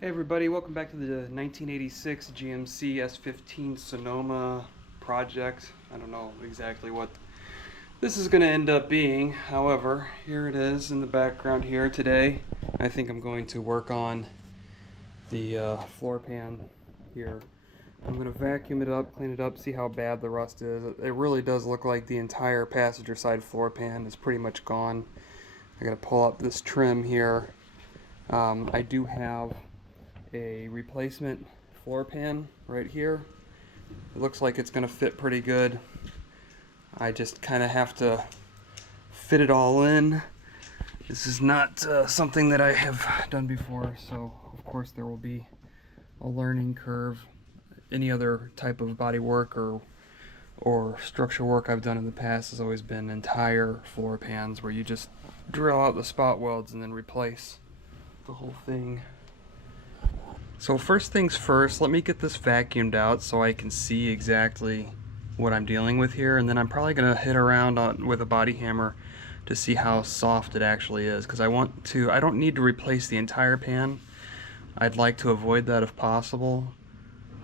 Hey everybody, welcome back to the 1986 GMC S15 Sonoma project. I don't know exactly what this is going to end up being. However, here it is in the background here today. I think I'm going to work on the floor pan here. I'm going to vacuum it up, clean it up, see how bad the rust is. It really does look like the entire passenger side floor pan is pretty much gone. I got to pull up this trim here. I do have a replacement floor pan right here. It looks like it's going to fit pretty good. I just kind of have to fit it all in. This is not something that I have done before, so of course there will be a learning curve. Any other type of body work or structure work I've done in the past has always been entire floor pans where you just drill out the spot welds and then replace the whole thing. So first things first, let me get this vacuumed out so I can see exactly what I'm dealing with here, and then I'm probably going to hit around with a body hammer to see how soft it actually is, because I don't need to replace the entire pan. I'd like to avoid that if possible,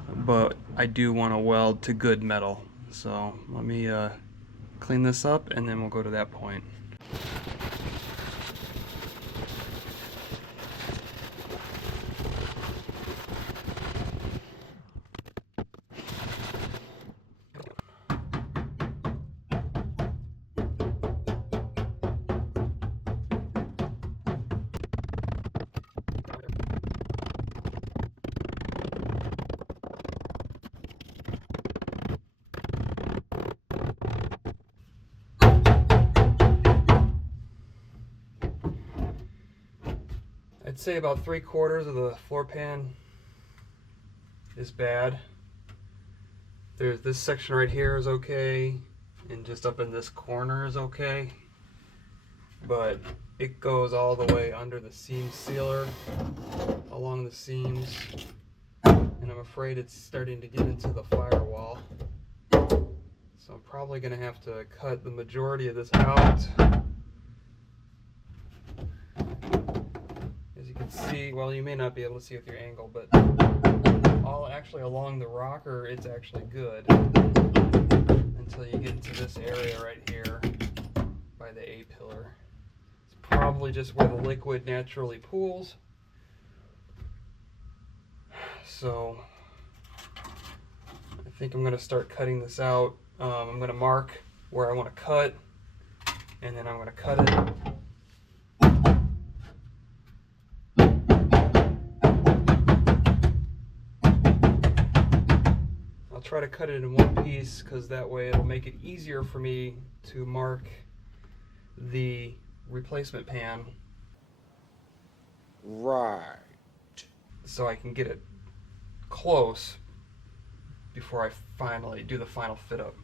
but I do want to weld to good metal. So let me clean this up and then we'll go to that point. I'd say about 3/4 of the floor pan is bad. There's this section right here is okay, and just up in this corner is okay, but it goes all the way under the seam sealer, along the seams, and I'm afraid it's starting to get into the firewall. So I'm probably going to have to cut the majority of this out. You can see, well, you may not be able to see with your angle, but all actually along the rocker it's actually good until you get into this area right here by the A pillar. It's probably just where the liquid naturally pools. So I think I'm going to start cutting this out. I'm going to mark where I want to cut, and then I'm going to cut it. Try to cut it in one piece, because that way it'll make it easier for me to mark the replacement pan. Right. So I can get it close before I finally do the final fit up.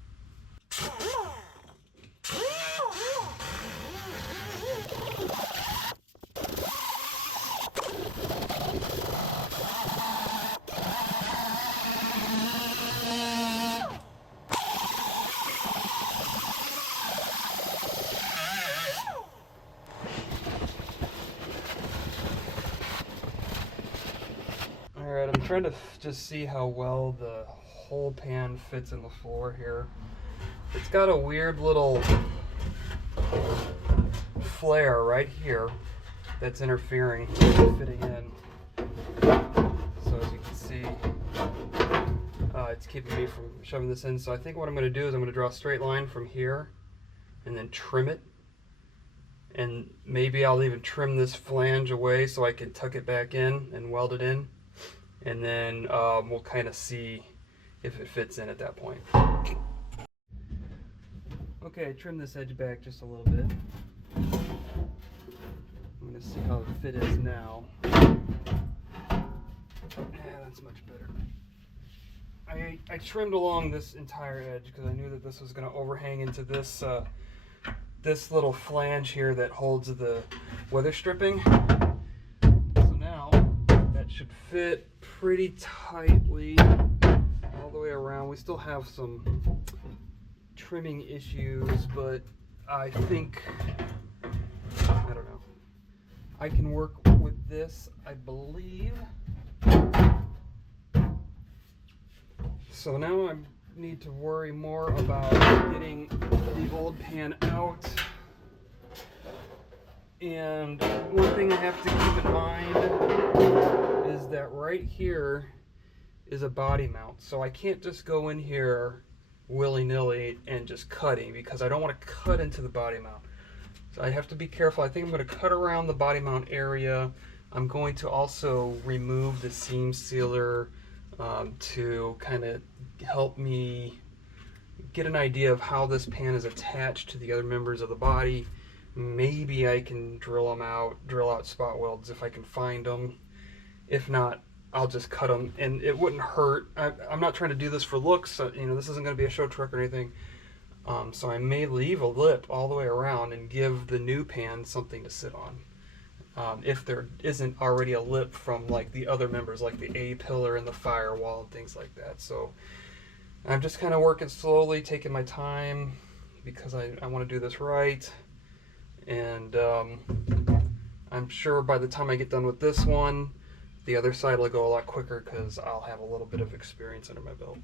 Alright, I'm trying to just see how well the whole pan fits in the floor here. It's got a weird little flare right here that's interfering with fitting in. So as you can see, it's keeping me from shoving this in. So I think what I'm going to do is I'm going to draw a straight line from here and then trim it. And maybe I'll even trim this flange away so I can tuck it back in and weld it in. And then we'll kind of see if it fits in at that point. Okay, I trimmed this edge back just a little bit. I'm going to see how the fit is now. Yeah, that's much better. I trimmed along this entire edge because I knew that this was going to overhang into this this little flange here that holds the weather stripping. So now that should fit pretty tightly all the way around. We still have some trimming issues, but I think, I don't know, I can work with this, I believe. So now I need to worry more about getting the old pan out. And one thing I have to keep in mind is that right here is a body mount. So I can't just go in here willy-nilly and just cutting, because I don't want to cut into the body mount. So I have to be careful. I think I'm going to cut around the body mount area. I'm going to also remove the seam sealer to kind of help me get an idea of how this pan is attached to the other members of the body. Maybe I can drill out spot welds if I can find them. If not, I'll just cut them, and it wouldn't hurt. I'm not trying to do this for looks. You know, this isn't going to be a show truck or anything. So I may leave a lip all the way around and give the new pan something to sit on. If there isn't already a lip from like the other members, like the A pillar and the firewall and things like that. So I'm just kind of working slowly, taking my time, because I want to do this right. And I'm sure by the time I get done with this one, the other side will go a lot quicker, because I'll have a little bit of experience under my belt.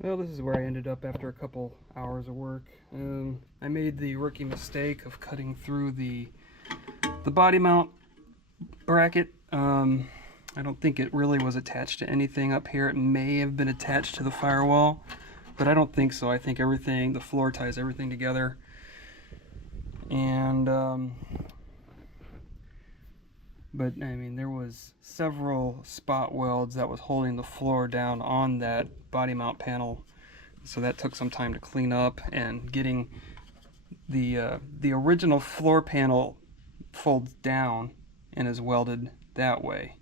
Well, this is where I ended up after a couple hours of work. I made the rookie mistake of cutting through the body mount bracket. I don't think it really was attached to anything up here. It may have been attached to the firewall, but I don't think so. I think everything, the floor ties everything together. And but I mean, there was several spot welds that was holding the floor down on that body mount panel, so that took some time to clean up, and getting the original floor panel folds down and is welded that way,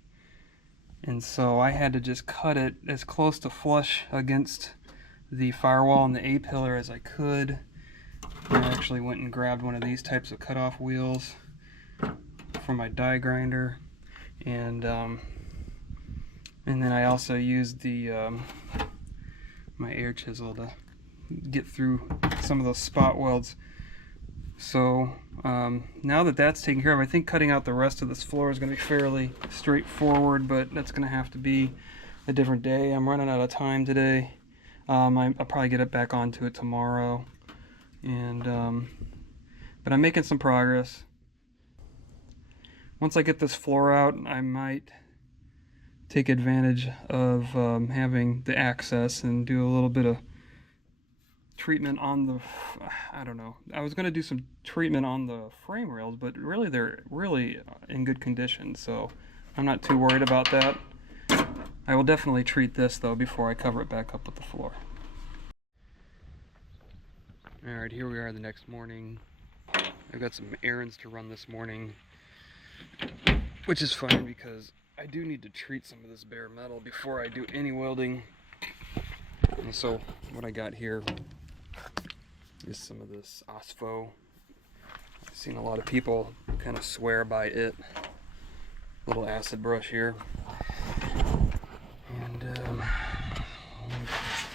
and so I had to just cut it as close to flush against the firewall and the A pillar as I could. I actually went and grabbed one of these types of cutoff wheels for my die grinder, and then I also used the my air chisel to get through some of those spot welds. So now that that's taken care of, I think cutting out the rest of this floor is going to be fairly straightforward, but that's going to have to be a different day. I'm running out of time today. I'll probably get it back onto it tomorrow, and but I'm making some progress. Once I get this floor out, I might take advantage of having the access and do a little bit of treatment on the, I don't know, I was going to do some treatment on the frame rails, but really they're really in good condition, so I'm not too worried about that. I will definitely treat this though before I cover it back up with the floor. Alright, here we are the next morning. I've got some errands to run this morning. which is fine because I do need to treat some of this bare metal before I do any welding. And so what I got here is some of this OSFO. I've seen a lot of people kind of swear by it. Little acid brush here. And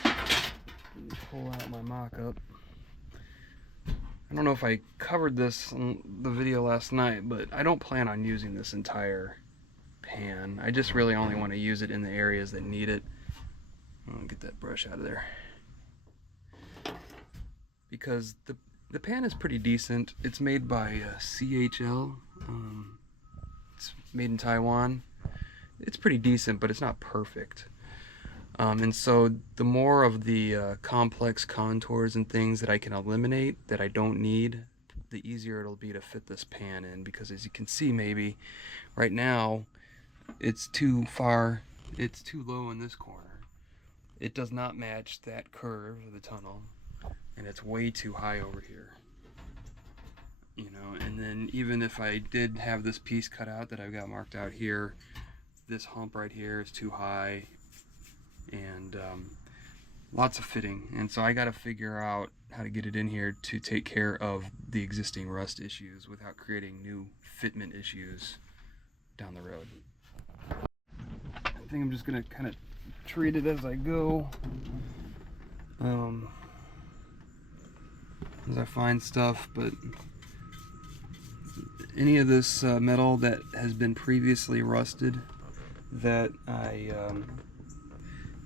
let me pull out my mock-up. I don't know if I covered this in the video last night, but I don't plan on using this entire pan. I just really only want to use it in the areas that need it. I'll get that brush out of there. Because the pan is pretty decent. It's made by CHL. It's made in Taiwan. It's pretty decent, but it's not perfect. And so the more of the complex contours and things that I can eliminate that I don't need, the easier it'll be to fit this pan in, because as you can see, maybe right now it's too far, it's too low in this corner. It does not match that curve of the tunnel, and it's way too high over here. You know, and then even if I did have this piece cut out that I've got marked out here, this hump right here is too high, and lots of fitting, and so I got to figure out how to get it in here to take care of the existing rust issues without creating new fitment issues down the road. I think I'm just gonna kind of treat it as I go, as I find stuff. But any of this metal that has been previously rusted that I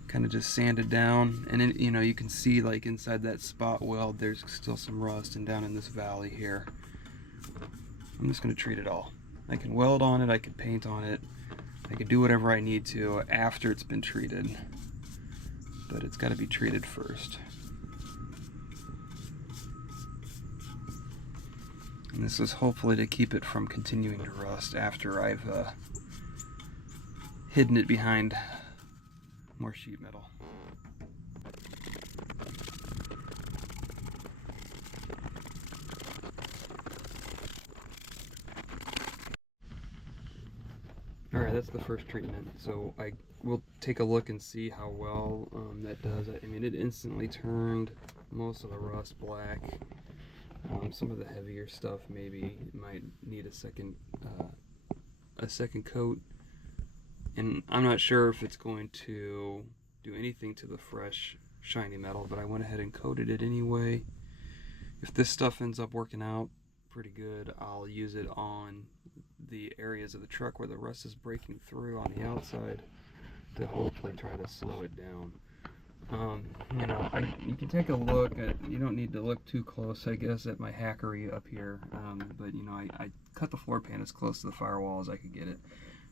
kind of just sanded down, and you know, you can see like inside that spot weld there's still some rust, and down in this valley here I'm just going to treat it all. I can weld on it, I can paint on it, I can do whatever I need to after it's been treated, but it's got to be treated first. And this is hopefully to keep it from continuing to rust after I've hidden it behind more sheet metal. Alright, that's the first treatment. So I will take a look and see how well that does. I mean, it instantly turned most of the rust black. Some of the heavier stuff maybe might need a second coat. And I'm not sure if it's going to do anything to the fresh, shiny metal, but I went ahead and coated it anyway. If this stuff ends up working out pretty good, I'll use it on the areas of the truck where the rust is breaking through on the outside to hopefully try to slow it down. You know, you can take a look at, you don't need to look too close, I guess, at my hackery up here, but you know, I cut the floor pan as close to the firewall as I could get it.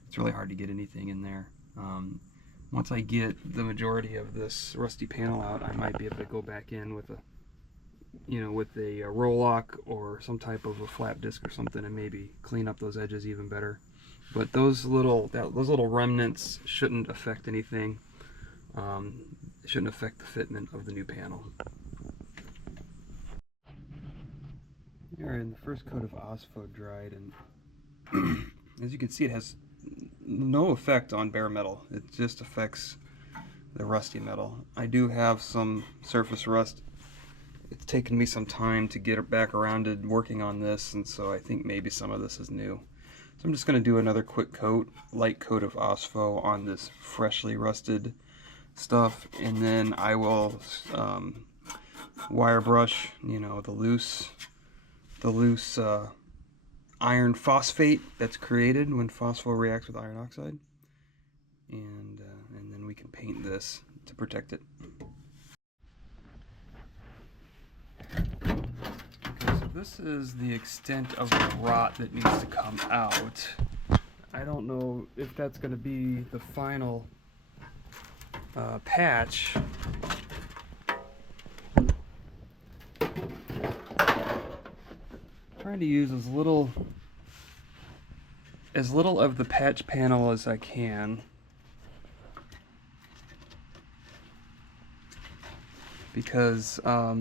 It's really hard to get anything in there. Once I get the majority of this rusty panel out, I might be able to go back in with a, you know, with a roll lock or some type of a flap disc or something, and maybe clean up those edges even better. But those little remnants shouldn't affect anything. It shouldn't affect the fitment of the new panel. Alright, and the first coat of OSFO dried, and as you can see, it has no effect on bare metal. It just affects the rusty metal. I do have some surface rust. It's taken me some time to get back around to working on this, and so I think maybe some of this is new. So I'm just going to do another quick coat, light coat of OSFO on this freshly rusted stuff, and then I will wire brush, you know, the loose iron phosphate that's created when phosphor reacts with iron oxide, and then we can paint this to protect it. Okay, so this is the extent of the rot that needs to come out. I don't know if that's going to be the final patch. Trying to use as little of the patch panel as I can, because I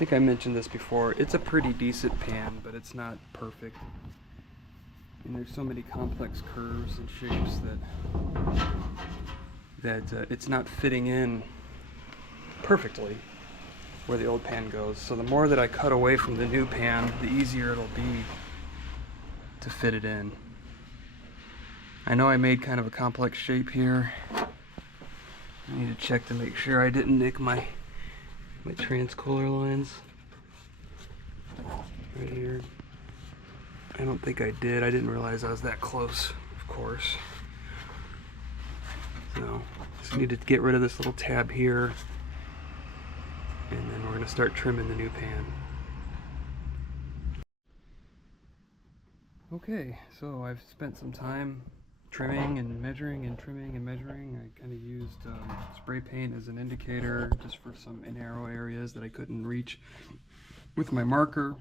think I mentioned this before. It's a pretty decent pan, but it's not perfect. And there's so many complex curves and shapes that it's not fitting in perfectly where the old pan goes. So the more that I cut away from the new pan, the easier it'll be to fit it in. I know I made kind of a complex shape here. I need to check to make sure I didn't nick my transcooler lines right here. I don't think I did. I didn't realize I was that close, of course. So, just need to get rid of this little tab here, and then we're going to start trimming the new pan. Okay, so I've spent some time trimming and measuring and trimming and measuring. I kind of used spray paint as an indicator just for some narrow areas that I couldn't reach with my marker.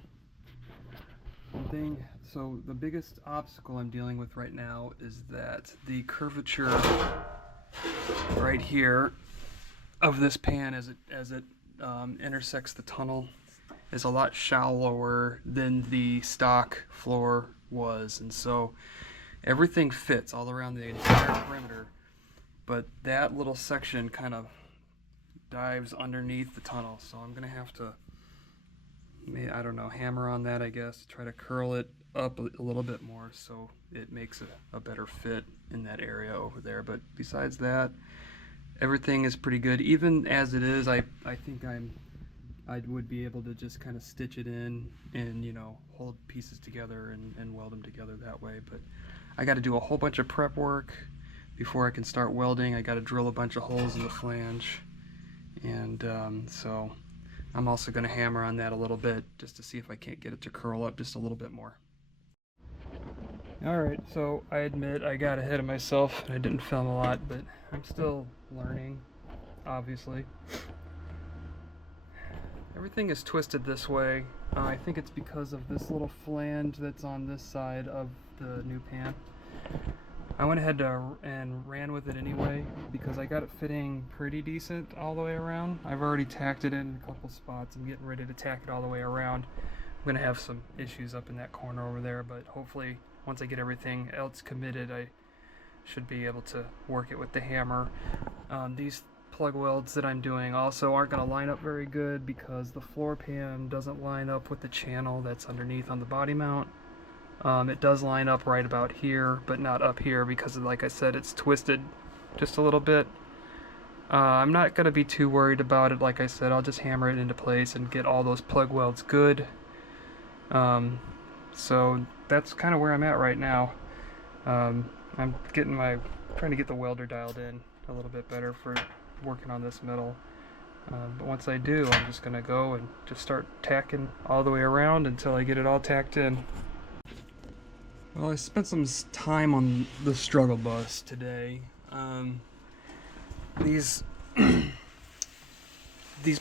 So the biggest obstacle I'm dealing with right now is that the curvature right here of this pan as it intersects the tunnel is a lot shallower than the stock floor was, and so everything fits all around the entire perimeter, but that little section kind of dives underneath the tunnel, so I'm gonna have to, I don't know, hammer on that, I guess, try to curl it up a little bit more so it makes a better fit in that area over there. But besides that, everything is pretty good. Even as it is, I think I would be able to just kind of stitch it in and, you know, hold pieces together and weld them together that way. But I got to do a whole bunch of prep work before I can start welding. I got to drill a bunch of holes in the flange, and so I'm also going to hammer on that a little bit just to see if I can't get it to curl up just a little bit more. Alright, so I admit I got ahead of myself. I didn't film a lot, but I'm still learning, obviously. Everything is twisted this way. I think it's because of this little flange that's on this side of the new pan. I went ahead and ran with it anyway because I got it fitting pretty decent all the way around. I've already tacked it in a couple spots. I'm getting ready to tack it all the way around. I'm going to have some issues up in that corner over there, but hopefully once I get everything else committed, I should be able to work it with the hammer. These plug welds that I'm doing also aren't going to line up very good because the floor pan doesn't line up with the channel that's underneath on the body mount. It does line up right about here, but not up here because, like I said, it's twisted just a little bit. I'm not going to be too worried about it. Like I said, I'll just hammer it into place and get all those plug welds good. So that's kind of where I'm at right now. I'm trying to get the welder dialed in a little bit better for working on this metal. But once I do, I'm just going to go and just start tacking all the way around until I get it all tacked in. Well, I spent some time on the struggle bus today. These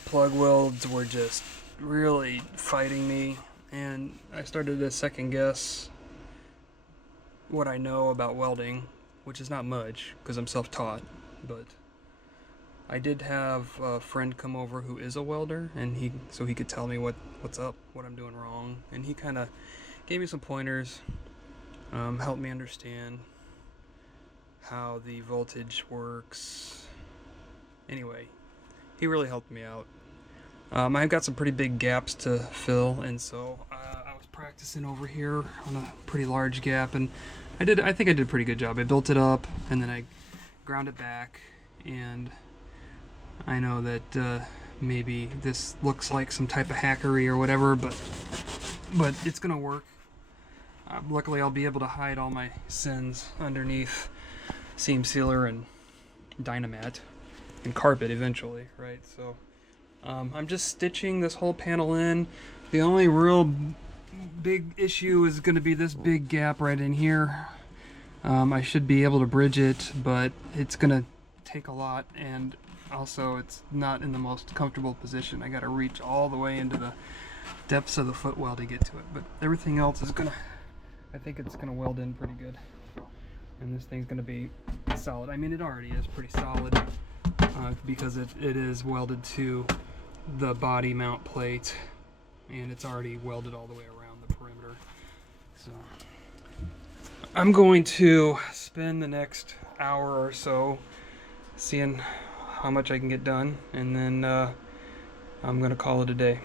plug welds were just really fighting me, and I started to second guess what I know about welding, which is not much because I'm self-taught, but I did have a friend come over who is a welder, and so he could tell me what's up, what I'm doing wrong, and he kind of gave me some pointers. Help me understand how the voltage works. Anyway, he really helped me out. I've got some pretty big gaps to fill, and so I was practicing over here on a pretty large gap, and I think I did a pretty good job. I built it up, and then I ground it back, and I know that maybe this looks like some type of hackery or whatever, but it's gonna work. Luckily, I'll be able to hide all my sins underneath seam sealer and Dynamat and carpet eventually, right? So I'm just stitching this whole panel in. The only real big issue is going to be this big gap right in here. I should be able to bridge it, but it's going to take a lot, and also it's not in the most comfortable position. I got to reach all the way into the depths of the footwell to get to it, but everything else is going to, I think it's going to weld in pretty good, and this thing's going to be solid. I mean, it already is pretty solid because it is welded to the body mount plate, and it's already welded all the way around the perimeter. So I'm going to spend the next hour or so seeing how much I can get done, and then I'm gonna call it a day.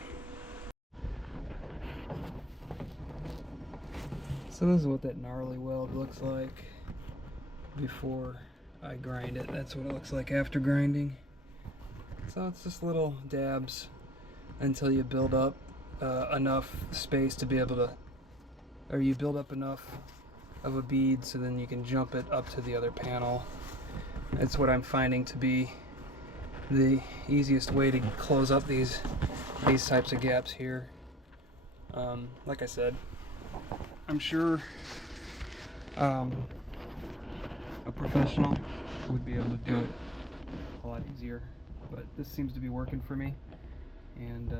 So this is what that gnarly weld looks like before I grind it. That's what it looks like after grinding. So it's just little dabs until you build up enough space to be able to, or you build up enough of a bead so then you can jump it up to the other panel. That's what I'm finding to be the easiest way to close up these types of gaps here. Like I said, I'm sure a professional would be able to do it a lot easier, but this seems to be working for me, and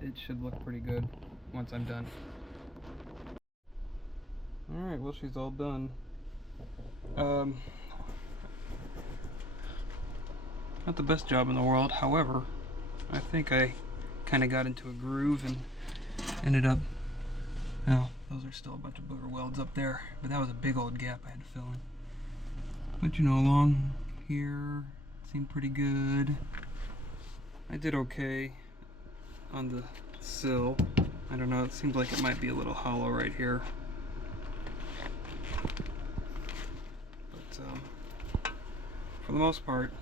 it should look pretty good once I'm done. Alright, well, she's all done. Not the best job in the world, however, I think I kind of got into a groove and ended up, well, those are still a bunch of booger welds up there, but that was a big old gap I had to fill in. But you know, along here seemed pretty good. I did okay on the sill. I don't know, it seems like it might be a little hollow right here. But for the most part,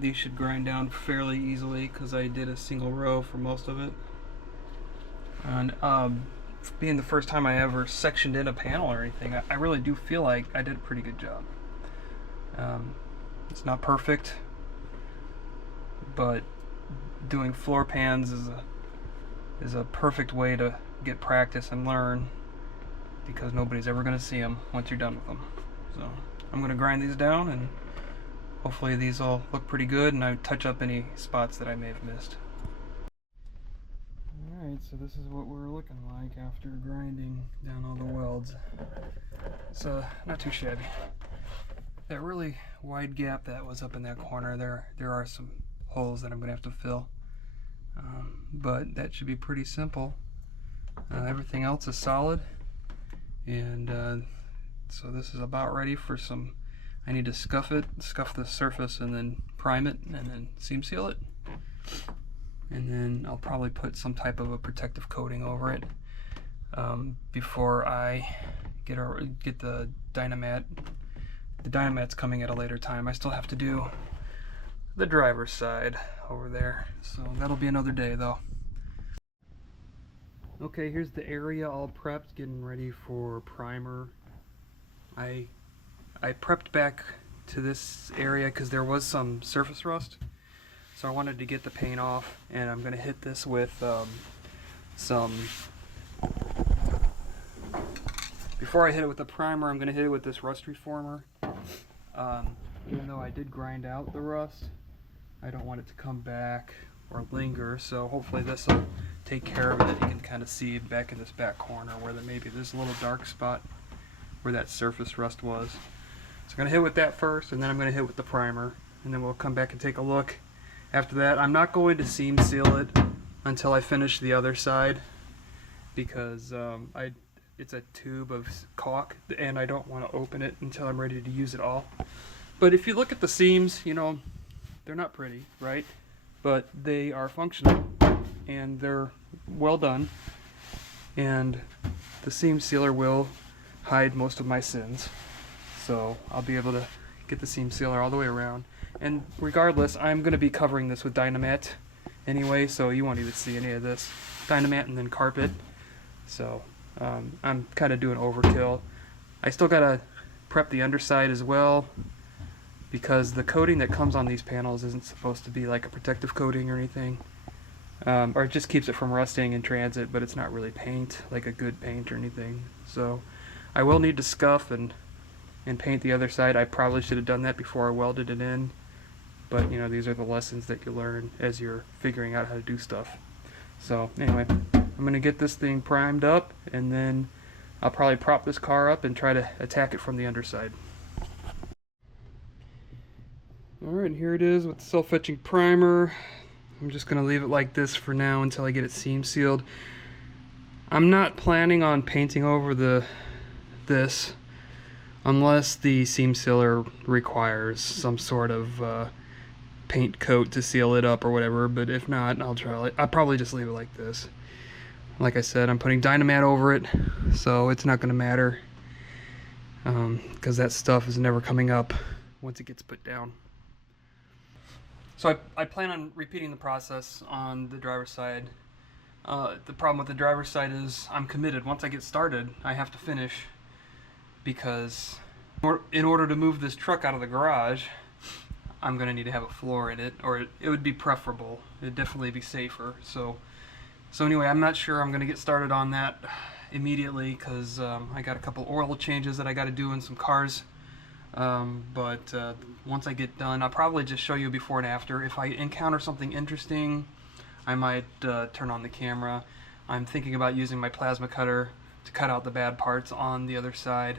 these should grind down fairly easily because I did a single row for most of it. And being the first time I ever sectioned in a panel or anything, I really do feel like I did a pretty good job. It's not perfect, but doing floor pans is a perfect way to get practice and learn, because nobody's ever going to see them once you're done with them. So I'm going to grind these down, and hopefully these all look pretty good, and I touch up any spots that I may have missed. Alright, so this is what we're looking like after grinding down all the welds. So not too shabby. That really wide gap that was up in that corner, there are some holes that I'm going to have to fill. But that should be pretty simple. Everything else is solid, and so this is about ready for some. I need to scuff the surface, and then prime it, and then seam seal it, and then I'll probably put some type of a protective coating over it before I get the Dynamat. The Dynamat's coming at a later time. I still have to do the driver's side over there, so that'll be another day though. Okay, here's the area all prepped, getting ready for primer. I prepped back to this area because there was some surface rust, so I wanted to get the paint off, and I'm going to hit this with before I hit it with the primer, I'm going to hit it with this rust reformer. Even though I did grind out the rust, I don't want it to come back or linger, so hopefully this will take care of it. You can kind of see back in this back corner where maybe there's a little dark spot where that surface rust was. So I'm going to hit with that first, and then I'm going to hit with the primer, and then we'll come back and take a look. After that, I'm not going to seam seal it until I finish the other side, because it's a tube of caulk, and I don't want to open it until I'm ready to use it all. But if you look at the seams, you know, they're not pretty, right? But they are functional, and they're well done, and the seam sealer will hide most of my sins. So I'll be able to get the seam sealer all the way around. And regardless, I'm going to be covering this with Dynamat anyway, so you won't even see any of this. Dynamat and then carpet. So I'm kind of doing overkill. I still got to prep the underside as well, because the coating that comes on these panels isn't supposed to be like a protective coating or anything. Or it just keeps it from rusting in transit, but it's not really paint, like a good paint or anything. So I will need to scuff and paint the other side. I probably should have done that before I welded it in, but you know, these are the lessons that you learn as you're figuring out how to do stuff. So anyway, I'm going to get this thing primed up, and then I'll probably prop this car up and try to attack it from the underside. Alright, here it is with the self-etching primer. I'm just gonna leave it like this for now until I get it seam sealed. I'm not planning on painting over this unless the seam sealer requires some sort of paint coat to seal it up or whatever, but if not, I'll probably just leave it like this. Like I said, I'm putting Dynamat over it, so it's not gonna matter, because that stuff is never coming up once it gets put down. So I plan on repeating the process on the driver's side. The problem with the driver's side is I'm committed. Once I get started, I have to finish, because in order to move this truck out of the garage, I'm going to need to have a floor in it, or it would be preferable. It'd definitely be safer. So anyway, I'm not sure I'm going to get started on that immediately, because I got a couple oil changes that I got to do in some cars. But once I get done, I'll probably just show you before and after. If I encounter something interesting, I might turn on the camera. I'm thinking about using my plasma cutter to cut out the bad parts on the other side.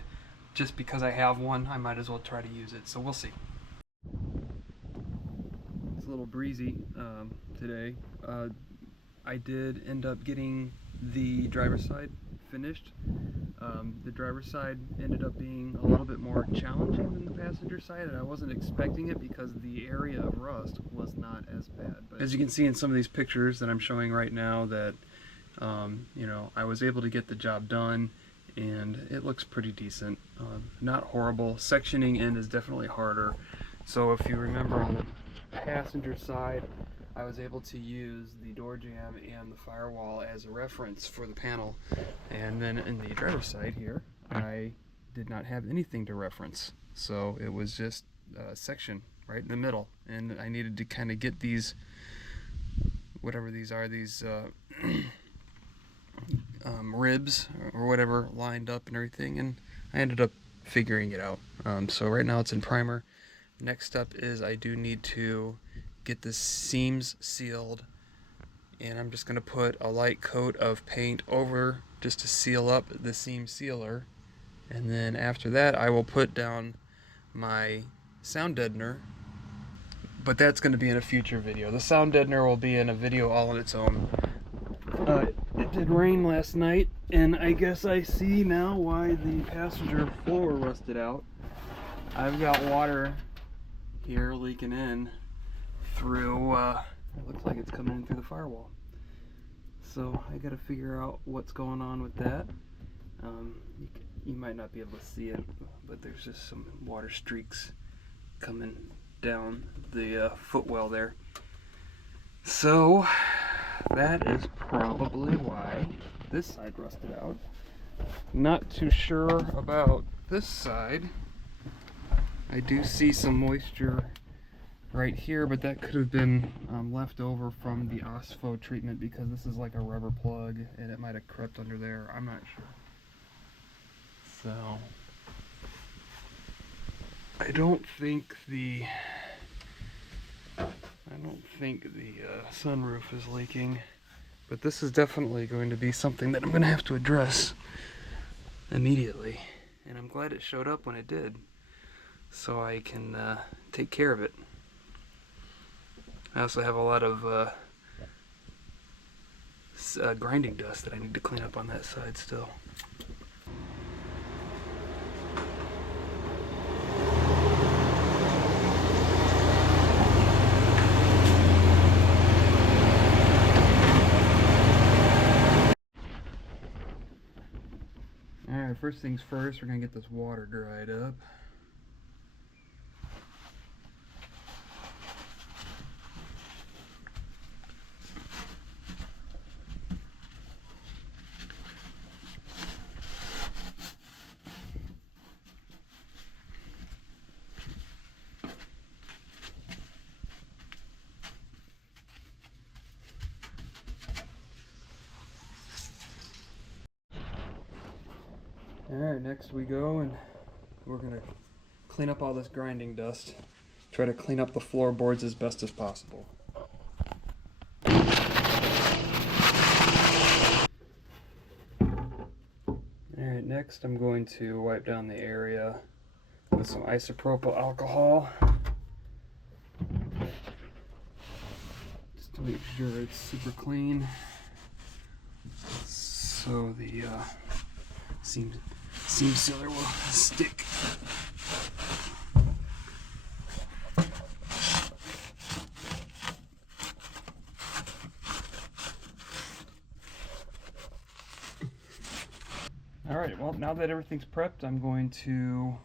Just because I have one, I might as well try to use it. So we'll see. It's a little breezy today. I did end up getting the driver's side finished. The driver's side ended up being a little bit more challenging than the passenger side, and I wasn't expecting it because the area of rust was not as bad. But as you can see in some of these pictures that I'm showing right now, that you know, I was able to get the job done, and it looks pretty decent. Not horrible. Sectioning in is definitely harder. So if you remember on the passenger side, I was able to use the door jamb and the firewall as a reference for the panel, and then in the driver's side here, I did not have anything to reference, so it was just a section right in the middle, and I needed to kind of get these, whatever these are, these ribs or whatever lined up and everything, and I ended up figuring it out. So right now it's in primer. Next step is I do need to get the seams sealed, and I'm just going to put a light coat of paint over just to seal up the seam sealer, and then after that I will put down my sound deadener, but that's going to be in a future video. The sound deadener will be in a video all on its own. It did rain last night, and I guess I see now why the passenger floor rusted out. I've got water here leaking in through, it looks like it's coming in through the firewall. So I gotta figure out what's going on with that. You might not be able to see it, but there's just some water streaks coming down the footwell there. So that is probably why this side rusted out. Not too sure about this side. I do see some moisture right here, but that could have been left over from the OSPHO treatment, because this is like a rubber plug and it might have crept under there. I'm not sure. So I don't think the sunroof is leaking, but this is definitely going to be something that I'm going to have to address immediately, and I'm glad it showed up when it did, so I can take care of it. I also have a lot of grinding dust that I need to clean up on that side still. Alright, first things first, we're going to get this water dried up. Alright, next we go, and we're going to clean up all this grinding dust. Try to clean up the floorboards as best as possible. Alright, next I'm going to wipe down the area with some isopropyl alcohol. Just to make sure it's super clean, so the seam sealer will stick. Alright, well, now that everything's prepped, I'm going to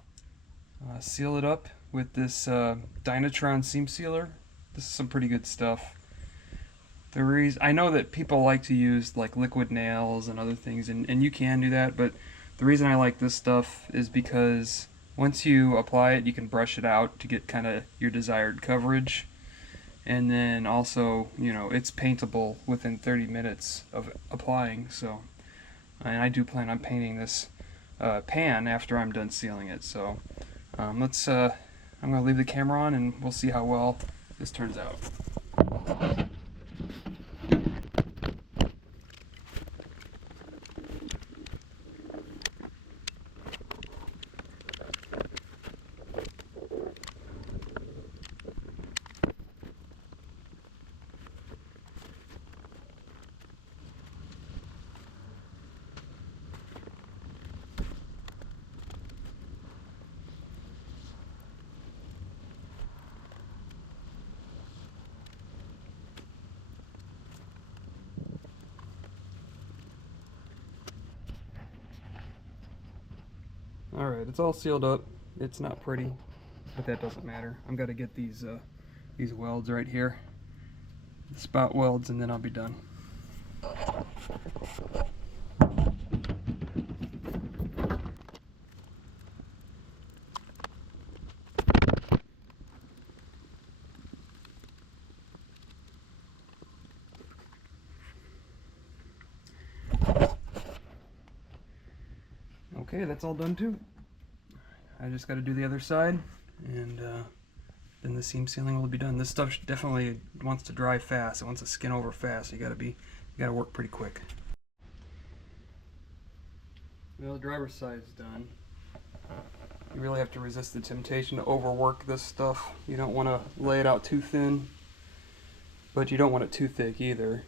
seal it up with this Dynatron seam sealer. This is some pretty good stuff. The reason I know that people like to use like liquid nails and other things, and you can do that, but the reason I like this stuff is because once you apply it, you can brush it out to get kind of your desired coverage. And then also, you know, it's paintable within 30 minutes of applying. So, and I do plan on painting this pan after I'm done sealing it. So I'm gonna leave the camera on and we'll see how well this turns out. Alright, it's all sealed up. It's not pretty, but that doesn't matter. I'm gonna get these welds right here, the spot welds, and then I'll be done. Okay, that's all done too. I just got to do the other side, and then the seam sealing will be done. This stuff definitely wants to dry fast. It wants to skin over fast. You gotta work pretty quick. Well, the driver's side is done. You really have to resist the temptation to overwork this stuff. You don't want to lay it out too thin, but you don't want it too thick either.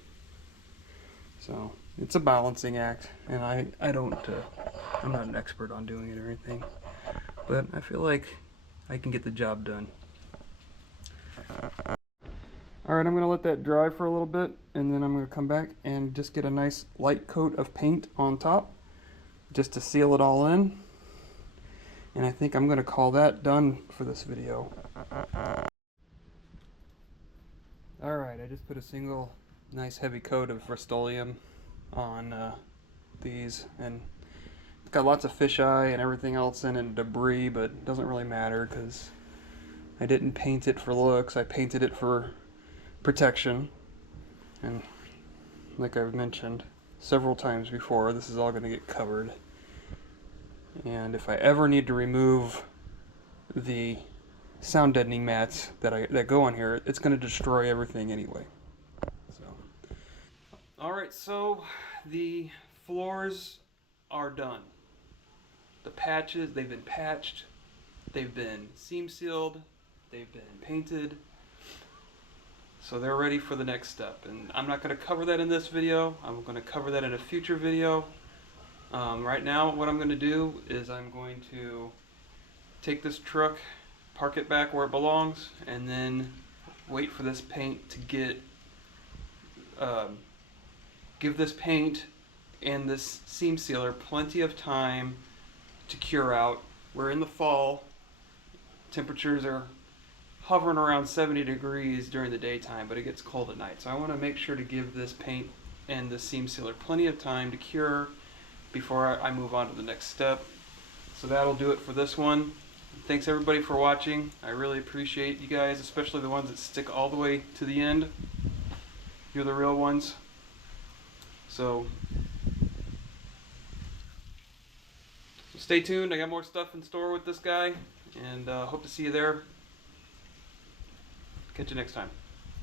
So it's a balancing act, and I'm not an expert on doing it or anything, but I feel like I can get the job done. Alright, I'm going to let that dry for a little bit, and then I'm going to come back and just get a nice light coat of paint on top, just to seal it all in. And I think I'm going to call that done for this video. Alright, I just put a single nice heavy coat of Rust-Oleum on these, and it's got lots of fisheye and everything else in it, and debris, but it doesn't really matter because I didn't paint it for looks. I painted it for protection, and like I've mentioned several times before, this is all going to get covered, and if I ever need to remove the sound deadening mats that go on here, it's going to destroy everything anyway. Alright, so the floors are done. The patches, they've been patched, they've been seam sealed, they've been painted, so they're ready for the next step. And I'm not going to cover that in this video. I'm going to cover that in a future video. Right now what I'm going to do is I'm going to take this truck, park it back where it belongs, and then wait for this paint to give this paint and this seam sealer plenty of time to cure out. We're in the fall. Temperatures are hovering around 70 degrees during the daytime, but it gets cold at night. So I want to make sure to give this paint and the seam sealer plenty of time to cure before I move on to the next step. So that'll do it for this one. Thanks everybody for watching. I really appreciate you guys, especially the ones that stick all the way to the end. You're the real ones. So stay tuned. I got more stuff in store with this guy, and hope to see you there. Catch you next time.